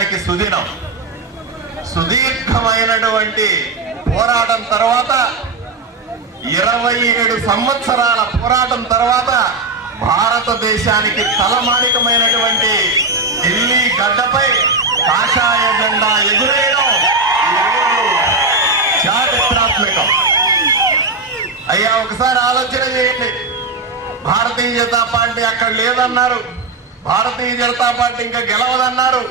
దేశానికి సుదినం సుదీర్ఘమైనటువంటి పోరాటం తర్వాత ఇరవై ఏడు సంవత్సరాల పోరాటం తర్వాత భారతదేశానికి తలమానికమైనటువంటి ఢిల్లీ గడ్డపై కాషాయ జెండా ఎదురేయడం చారిత్రాత్మకం అయ్యా ఒకసారి ఆలోచన చేయండి భారతీయ జనతా పార్టీ అక్కడ లేదన్నారు భారతీయ జనతా పార్టీ ఇంకా గెలవదన్నారు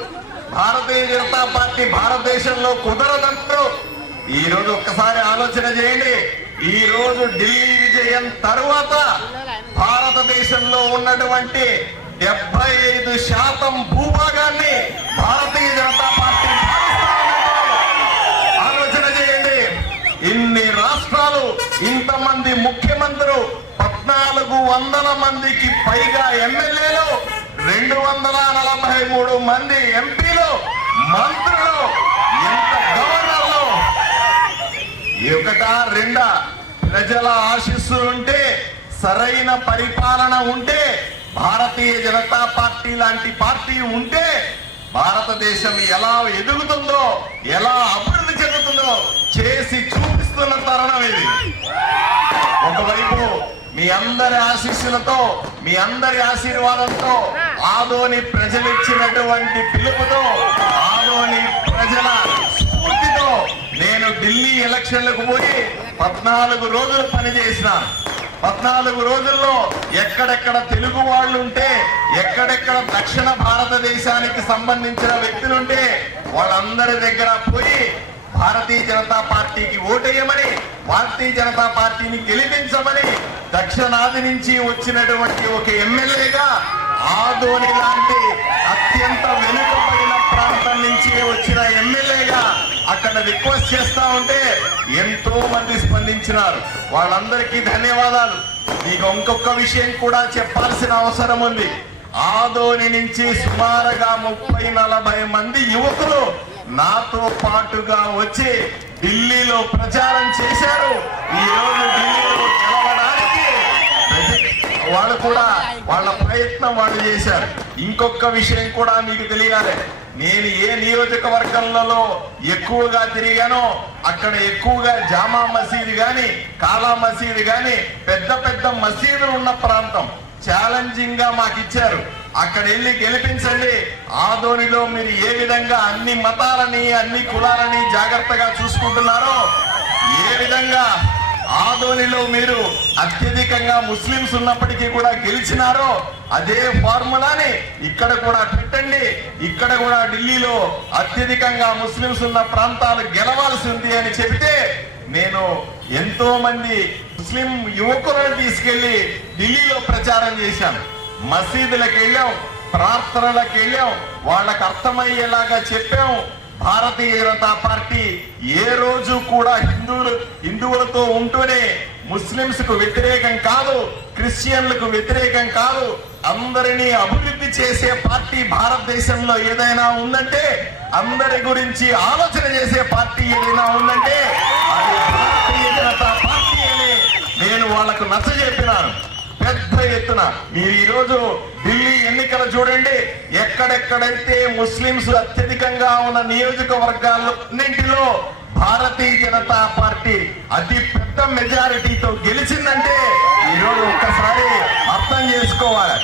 భారతీయ జనతా పార్టీ భారతదేశంలో కుదరదంటూ ఈ రోజు ఒక్కసారి ఆలోచన చేయండి ఈ రోజు ఢిల్లీ విజయం తర్వాత భారతదేశంలో ఉన్నటువంటి డెబ్బై ఐదు శాతం భూభాగాన్ని భారతీయ జనతా పార్టీ ఆలోచన చేయండి ఇన్ని రాష్ట్రాలు ఇంతమంది ముఖ్యమంత్రులు పద్నాలుగు వందల మందికి పైగా ఎమ్మెల్యేలు రెండు వందల నలభై మూడు మంది ఎంపీలు మంత్రులు ఎంత గవర్నర్లు ఒకట రెండా ప్రజల ఉంటే సరైన పరిపాలన ఉంటే భారతీయ జనతా పార్టీ లాంటి పార్టీ ఉంటే భారతదేశం ఎలా ఎదుగుతుందో ఎలా అభివృద్ధి చెందుతుందో చేసి చూపిస్తున్న తరుణం ఇది ఒకవైపు మీ అందరి ఆశీస్సులతో మీ అందరి ఆశీర్వాదంతో ఆదోని ప్రజలిచ్చినటువంటి పిలుపుతో ఆదోని ప్రజల స్ఫూర్తితో నేను ఢిల్లీ ఎలక్షన్లకు పోయి పద్నాలుగు రోజులు పనిచేసిన పద్నాలుగు రోజుల్లో ఎక్కడెక్కడ తెలుగు వాళ్ళు ఉంటే ఎక్కడెక్కడ దక్షిణ భారతదేశానికి సంబంధించిన వ్యక్తులుంటే వాళ్ళందరి దగ్గర పోయి భారతీయ జనతా పార్టీకి ఓటేయమని భారతీయ జనతా పార్టీని గెలిపించమని దక్షిణాది నుంచి వచ్చినటువంటి ఒక ఎమ్మెల్యేగా ఆదోని లాంటి అత్యంత వెనుకబడిన ప్రాంతం నుంచి వచ్చిన ఎమ్మెల్యేగా అక్కడ రిక్వెస్ట్ చేస్తా ఉంటే ఎంతో మంది స్పందించినారు వాళ్ళందరికీ ధన్యవాదాలు మీకు ఇంకొక విషయం కూడా చెప్పాల్సిన అవసరం ఉంది ఆదోని నుంచి సుమారుగా ముప్పై నలభై మంది యువకులు నాతో పాటుగా వచ్చి ఢిల్లీలో ప్రచారం చేశారు ఈరోజు ఢిల్లీలో వాళ్ళు కూడా వాళ్ళ ప్రయత్నం వాళ్ళు చేశారు ఇంకొక విషయం కూడా మీకు తెలియాలి నేను ఏ నియోజకవర్గంలో ఎక్కువగా తిరిగానో అక్కడ ఎక్కువగా జామా మసీదు కానీ కాలా మసీదు కానీ పెద్ద పెద్ద మసీదులు ఉన్న ప్రాంతం ఛాలెంజింగ్ గా మాకు ఇచ్చారు అక్కడ వెళ్ళి గెలిపించండి ఆదోనిలో మీరు ఏ విధంగా అన్ని మతాలని అన్ని కులాలని జాగ్రత్తగా చూసుకుంటున్నారో ఏ విధంగా ఆదోనిలో మీరు అత్యధికంగా ముస్లింస్ ఉన్నప్పటికీ కూడా గెలిచినారో అదే ఫార్ములాని ఇక్కడ కూడా పెట్టండి ఇక్కడ కూడా ఢిల్లీలో అత్యధికంగా ముస్లింస్ ఉన్న ప్రాంతాలు గెలవాల్సింది అని చెబితే నేను ఎంతో మంది ముస్లిం యువకులను తీసుకెళ్లి ఢిల్లీలో ప్రచారం చేశాను మసీదులకు వెళ్ళాం ప్రార్థనలకు వెళ్ళాం వాళ్ళకు అర్థమయ్యేలాగా చెప్పాం భారతీయ జనతా పార్టీ ఏ రోజు కూడా హిందువులు హిందువులతో ఉంటూనే ముస్లింస్ కు వ్యతిరేకం కాదు క్రిస్టియన్లకు వ్యతిరేకం కాదు అందరినీ అభివృద్ధి చేసే పార్టీ భారతదేశంలో ఏదైనా ఉందంటే అందరి గురించి ఆలోచన చేసే పార్టీ ఏదైనా ఉందంటే అది భారతీయ జనతా పార్టీ అని నేను వాళ్లకు నచ్చజెప్పినాను పెద్ద ఎత్తున మీరు ఈరోజు ఢిల్లీ ఎన్నికలు చూడండి ఎక్కడెక్కడైతే ముస్లింస్ అత్యధికంగా ఉన్న నియోజకవర్గాలన్నింటిలో భారతీయ జనతా పార్టీ అతి పెద్ద మెజారిటీతో గెలిచిందంటే ఈరోజు ఒక్కసారి అర్థం చేసుకోవాలి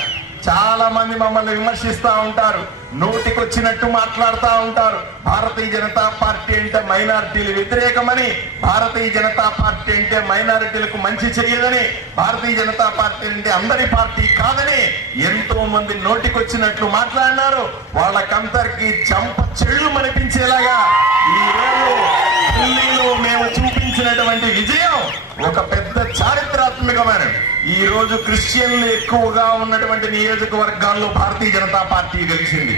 చాలా మంది మమ్మల్ని విమర్శిస్తూ ఉంటారు నోటికొచ్చినట్టు మాట్లాడుతూ ఉంటారు భారతీయ జనతా పార్టీ అంటే మైనారిటీలు వ్యతిరేకమని భారతీయ జనతా పార్టీ అంటే మైనారిటీలకు మంచి చెయ్యదని భారతీయ జనతా పార్టీ అంటే అందరి పార్టీ కాదని ఎంతో మంది నోటికొచ్చినట్లు మాట్లాడినారు వాళ్ళకంతరికి చంప చెళ్ళు మనిపించేలాగా ఈరోజు ఢిల్లీలో మేము చూపించినటువంటి విజయం ఒక పెద్ద చారిత్రాత్మకమైనది ఈ రోజు క్రిస్టియన్లు ఎక్కువగా ఉన్నటువంటి నియోజకవర్గాల్లో భారతీయ జనతా పార్టీ గెలిచింది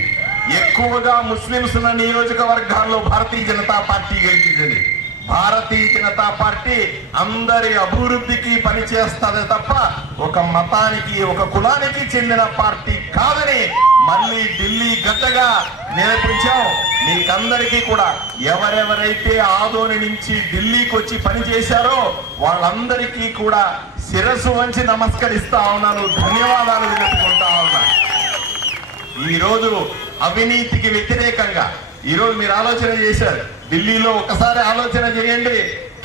ఎక్కువగా ముస్లింస్ ఉన్న నియోజకవర్గాల్లో భారతీయ జనతా పార్టీ గెలిచింది భారతీయ జనతా పార్టీ అందరి అభివృద్ధికి పనిచేస్తుంది తప్ప ఒక మతానికి ఒక కులానికి చెందిన పార్టీ కాదని మళ్ళీ ఢిల్లీ గట్టగా నేర్పించాం మీకందరికీ కూడా ఎవరెవరైతే ఆదోని నుంచి ఢిల్లీకి వచ్చి పని చేశారో వాళ్ళందరికీ కూడా శిరస్సు వంచి నమస్కరిస్తా ఉన్నాను ధన్యవాదాలు తెలుపుకుంటా ఉన్నా ఈరోజు అవినీతికి వ్యతిరేకంగా ఈరోజు మీరు ఆలోచన చేశారు ఢిల్లీలో ఒకసారి ఆలోచన చేయండి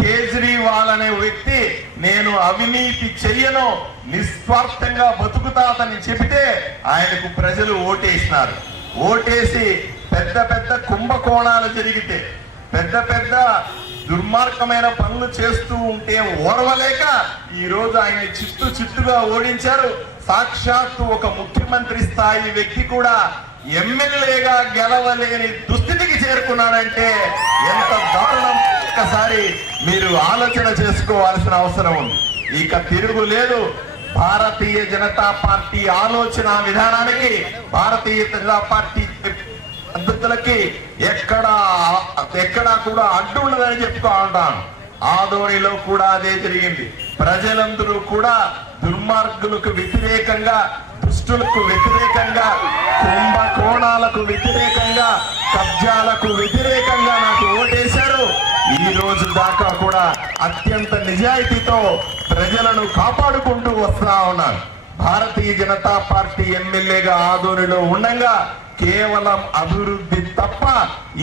కేజ్రీవాల్ అనే వ్యక్తి నేను అవినీతి చెయ్యను నిస్వార్థంగా బతుకుతాతని చెబితే ఆయనకు ప్రజలు ఓటేసినారు ఓటేసి పెద్ద పెద్ద కుంభకోణాలు జరిగితే పెద్ద పెద్ద దుర్మార్గమైన పనులు చేస్తూ ఉంటే ఓర్వలేక ఈ రోజు చిత్తు చిత్తుగా ఓడించారు సాక్షాత్తు ఒక ముఖ్యమంత్రి స్థాయి వ్యక్తి కూడా ఎమ్మెల్యేగా గెలవలేని దుస్థితికి చేరుకున్నాడంటే ఎంత దారుణం ఒక్కసారి మీరు ఆలోచన చేసుకోవాల్సిన అవసరం ఉంది ఇక లేదు భారతీయ జనతా పార్టీ ఆలోచన విధానానికి భారతీయ జనతా పార్టీ పద్ధతులకి ఎక్కడ ఎక్కడా కూడా అడ్డు ఉండదని చెప్పుకుంటాను ఆదోనిలో కూడా అదే జరిగింది ప్రజలందరూ కూడా దుర్మార్గులకు వ్యతిరేకంగా దుష్టులకు వ్యతిరేకంగా కుంభకోణాలకు వ్యతిరేకంగా కబ్జాలకు వ్యతిరేకంగా నాకు ఓటేశారు ఈ రోజు దాకా కూడా అత్యంత నిజాయితీతో ప్రజలను కాపాడుకుంటూ వస్తా ఉన్నారు భారతీయ జనతా పార్టీ ఎమ్మెల్యేగా ఆదోనిలో ఉండగా కేవలం అభివృద్ధి తప్ప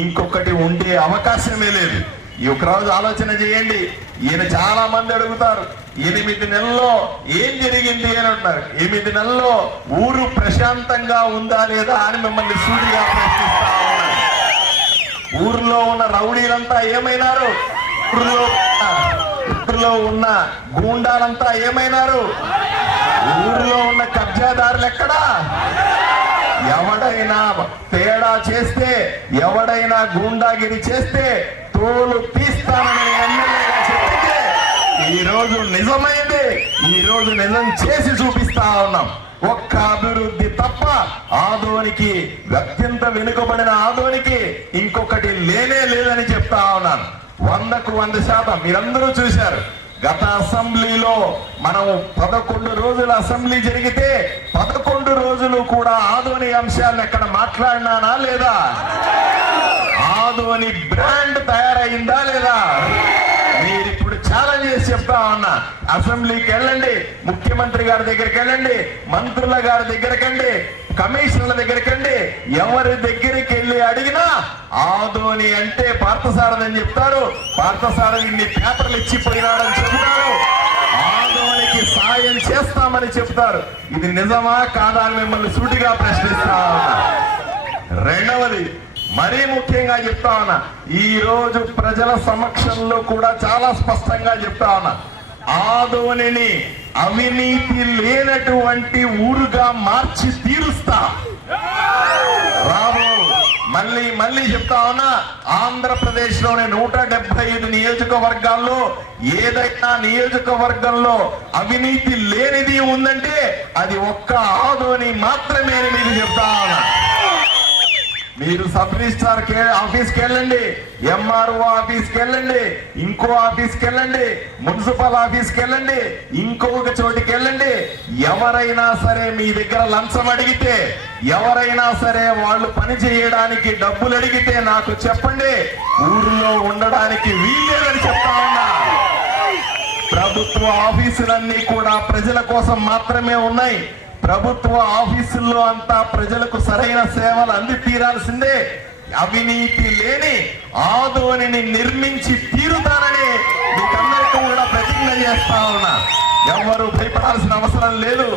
ఇంకొకటి ఉండే అవకాశమే లేదు ఈ ఒకరోజు ఆలోచన చేయండి ఈయన చాలా మంది అడుగుతారు ఎనిమిది నెలల్లో ఏం జరిగింది అని అంటారు ఎనిమిది నెలల్లో ఊరు ప్రశాంతంగా ఉందా లేదా అని మిమ్మల్ని సూటిగా ప్రశ్నిస్తారు ఊర్లో ఉన్న రౌడీలంతా ఏమైనారు ఊర్లో ఉన్న గూండాలంతా ఏమైనారు ఊర్లో ఉన్న కబ్జాదారులు ఎక్కడా ఎవడైనా తేడా చేస్తే ఎవడైనా గూండాగిరి చేస్తే తోలు తీస్తానని ఈ రోజు నిజమైంది ఈ రోజు నిజం చేసి చూపిస్తా ఉన్నాం ఒక్క అభివృద్ధి తప్ప ఆధోనికి అత్యంత వెనుకబడిన ఆధోనికి ఇంకొకటి లేనే లేదని చెప్తా ఉన్నాను వందకు వంద శాతం మీరందరూ చూశారు గత అసెంబ్లీలో మనం పదకొండు రోజుల అసెంబ్లీ జరిగితే పదకొండు రోజులు కూడా ఆధోని అంశాలను ఎక్కడ మాట్లాడినానా లేదా ఆధోని బ్రాండ్ తయారైందా లేదా మీరు చాలా చేసి చెప్తా ఉన్నా అసెంబ్లీకి వెళ్ళండి ముఖ్యమంత్రి గారి దగ్గరికి వెళ్ళండి మంత్రుల గారి దగ్గరకండి కమిషన్ల దగ్గరకండి ఎవరి దగ్గరికి వెళ్ళి అడిగినా ఆదోని అంటే పార్థసారథి అని చెప్తారు పార్థసారథి పేపర్లు ఇచ్చిపోయినాడని చెప్తారు ఆదోనికి సాయం చేస్తామని చెప్తారు ఇది నిజమా కాదా అని మిమ్మల్ని సూటిగా ప్రశ్నిస్తా రెండవది మరీ ముఖ్యంగా చెప్తా ఉన్నా ఈ రోజు ప్రజల సమక్షంలో కూడా చాలా స్పష్టంగా చెప్తా ఉన్నా ఆదోనిని అవినీతి లేనటువంటి ఊరుగా మార్చి తీరుస్తా రాబో మళ్ళీ మళ్ళీ చెప్తా ఉన్నా ఆంధ్రప్రదేశ్ లోని నూట డెబ్బై ఐదు నియోజకవర్గాల్లో ఏదైనా నియోజకవర్గంలో అవినీతి లేనిది ఉందంటే అది ఒక్క ఆదోని మాత్రమే మీకు చెప్తా ఉన్నా మీరు సబ్ రిజిస్ట్రార్ ఆఫీస్కి వెళ్ళండి ఎంఆర్ఓ ఆఫీస్కి వెళ్ళండి ఇంకో ఆఫీస్కి వెళ్ళండి మున్సిపల్ ఆఫీస్కి వెళ్ళండి ఇంకొక చోటికి వెళ్ళండి ఎవరైనా సరే మీ దగ్గర లంచం అడిగితే ఎవరైనా సరే వాళ్ళు పని చేయడానికి డబ్బులు అడిగితే నాకు చెప్పండి ఊర్లో ఉండడానికి వీల్లేదని చెప్తా ఉన్నా ప్రభుత్వ ఆఫీసులన్నీ కూడా ప్రజల కోసం మాత్రమే ఉన్నాయి ప్రభుత్వ ఆఫీసుల్లో అంతా ప్రజలకు సరైన సేవలు అంది తీరాల్సిందే అవినీతి లేని ఆదోని నిర్మించి తీరుతానని మీకందరికీ కూడా ప్రతిజ్ఞ చేస్తా ఉన్నా ఎవరు భయపడాల్సిన అవసరం లేదు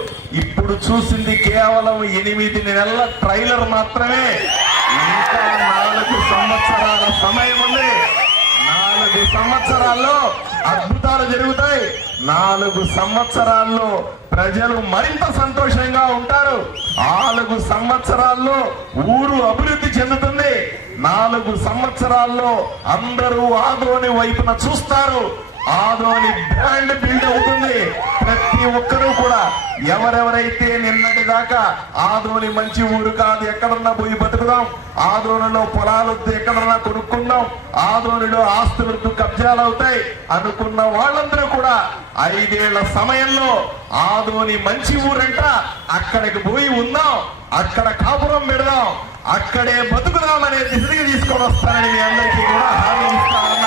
ఇప్పుడు చూసింది కేవలం ఎనిమిది నెలల ట్రైలర్ మాత్రమే ఇంకా నాలుగు సంవత్సరాల సమయం ఉంది నాలుగు సంవత్సరాల్లో అద్భుతాలు జరుగుతాయి నాలుగు సంవత్సరాల్లో ప్రజలు మరింత సంతోషంగా ఉంటారు నాలుగు సంవత్సరాల్లో ఊరు అభివృద్ధి చెందుతుంది నాలుగు సంవత్సరాల్లో అందరూ ఆదోని వైపున చూస్తారు ఆదోని బ్రాండ్ బిల్డ్ అవుతుంది ప్రతి ఒక్కరూ కూడా ఎవరెవరైతే నిన్నటి దాకా ఆదోని మంచి ఊరు కాదు ఎక్కడన్నా పోయి బతుకుదాం ఆదోనిలో పొలాలు ఎక్కడన్నా కొనుక్కుందాం ఆదోనిలో ఆస్తులు కబ్జాలు అవుతాయి అనుకున్న వాళ్ళందరూ కూడా ఐదేళ్ల సమయంలో ఆదోని మంచి ఊరంట అక్కడికి పోయి ఉందాం అక్కడ కాపురం పెడదాం అక్కడే అనే దిశగా తీసుకొని వస్తానని మీ అందరికీ కూడా హామీ ఇస్తాను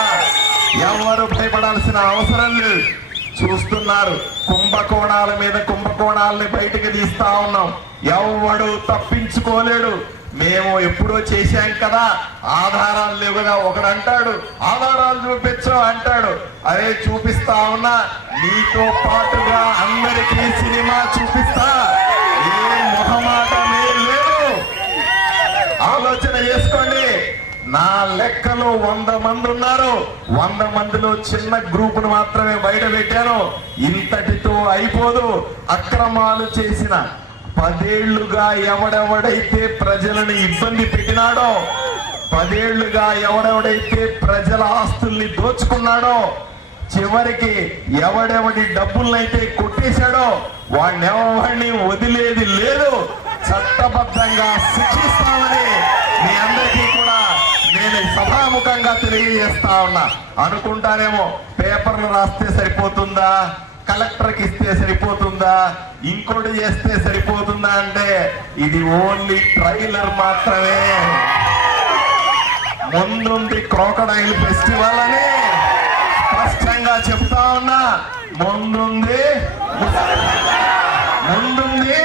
ఎవరు భయపడాల్సిన అవసరం లేదు చూస్తున్నారు కుంభకోణాల మీద కుంభకోణాలని బయటికి తీస్తా ఉన్నాం ఎవడు తప్పించుకోలేడు మేము ఎప్పుడో చేశాం కదా ఆధారాలు లేవుగా ఒకడు అంటాడు ఆధారాలు చూపించో అంటాడు అరే చూపిస్తా ఉన్నా నీతో పాటుగా అందరికీ సినిమా చూపిస్తా ఏ మొహమాటమే లేదు ఆలోచన చేసుకోండి నా లెక్కలో వంద మంది ఉన్నారు వంద మందిలో చిన్న గ్రూపును మాత్రమే బయట పెట్టాను ఇంతటితో అయిపోదు అక్రమాలు చేసిన పదేళ్లుగా ఎవడెవడైతే ప్రజలను ఇబ్బంది పెట్టినాడో పదేళ్లుగా ఎవడెవడైతే ప్రజల ఆస్తుల్ని దోచుకున్నాడో చివరికి ఎవడెవడి అయితే కొట్టేశాడో వాడిని ఎవరిని వదిలేది లేదు చట్టబద్ధంగా శిక్షిస్తామని ముఖాముఖంగా తెలియజేస్తా ఉన్నా అనుకుంటానేమో పేపర్లు రాస్తే సరిపోతుందా కలెక్టర్కి ఇస్తే సరిపోతుందా ఇంకోటి చేస్తే సరిపోతుందా అంటే ఇది ఓన్లీ ట్రైలర్ మాత్రమే ముందుంది క్రోకడైల్ ఫెస్టివల్ అని స్పష్టంగా చెప్తా ఉన్నా ముందుంది ముందుంది ముందుంది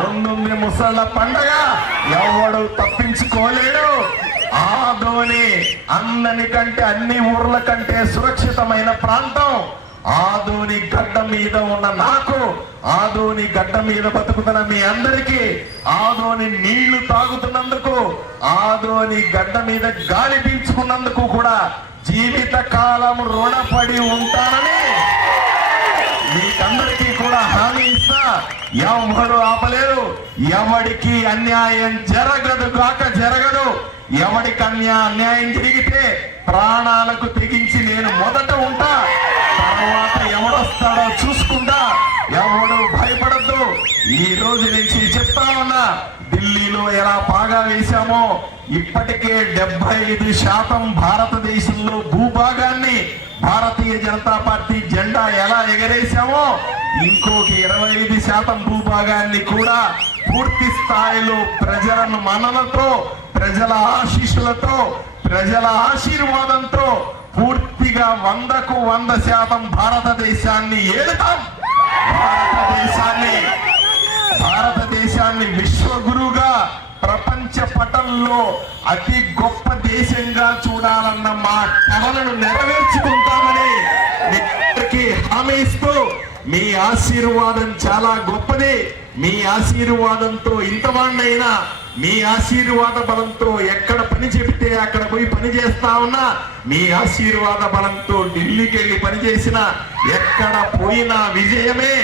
ముందుంది ముసళ్ళ పండగ ఎవడు తప్పించుకోలేడు ఆ ధోని కంటే అన్ని ఊర్ల కంటే సురక్షితమైన ప్రాంతం ఆదోని గడ్డ మీద ఉన్న నాకు ఆదోని గడ్డ మీద బతుకుతున్న మీ అందరికీ ఆదోని నీళ్లు తాగుతున్నందుకు ఆదోని గడ్డ మీద గాలి పీల్చుకున్నందుకు కూడా జీవిత కాలం రుణపడి ఉంటానని మీకందరికీ కూడా హామీ ఇస్తా ఎవరు ఆపలేరు ఎవడికి అన్యాయం జరగదు కాక జరగదు ఎవడికి అన్యాయం జరిగితే ప్రాణాలకు తెగించి నేను మొదట ఉంటా తర్వాత ఎవడొస్తాడో చూసుకుంటా ఎవడు భయపడద్దు ఈ రోజు నుంచి చెప్తా ఉన్నా ఢిల్లీలో ఎలా బాగా వేశామో ఇప్పటికే డెబ్బై శాతం భారతదేశంలో భూభాగాన్ని భారతీయ జనతా పార్టీ జెండా ఎలా ఎగరేశామో ఇంకొక ఇరవై ఐదు శాతం భూభాగాన్ని కూడా పూర్తి స్థాయిలో ప్రజలను మనలతో ప్రజల ఆశీస్సులతో ప్రజల ఆశీర్వాదంతో పూర్తిగా వందకు వంద శాతం భారతదేశాన్ని ఏడుతాం భారతదేశాన్ని భారతదేశాన్ని విశ్వగురుగా ప్రపంచ పటంలో అతి గొప్ప దేశంగా చూడాలన్న మా కళలను నెరవేర్చుకుంటామని మీ హామీ ఇస్తూ మీ ఆశీర్వాదం చాలా గొప్పది మీ ఆశీర్వాదంతో ఇంతవాణ్ణైనా మీ ఆశీర్వాద బలంతో ఎక్కడ పని చెబితే అక్కడ పోయి పని చేస్తా ఉన్నా మీ ఆశీర్వాద బలంతో ఢిల్లీకి వెళ్ళి పనిచేసిన ఎక్కడ పోయినా విజయమే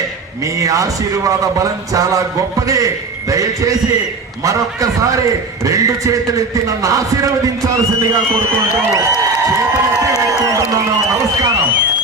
మీ ఆశీర్వాద బలం చాలా గొప్పది దయచేసి మరొక్కసారి రెండు చేతులు ఎత్తి నన్ను ఆశీర్వదించాల్సిందిగా కోరుకుంటూ చేతులు ఎత్తి నమస్కారం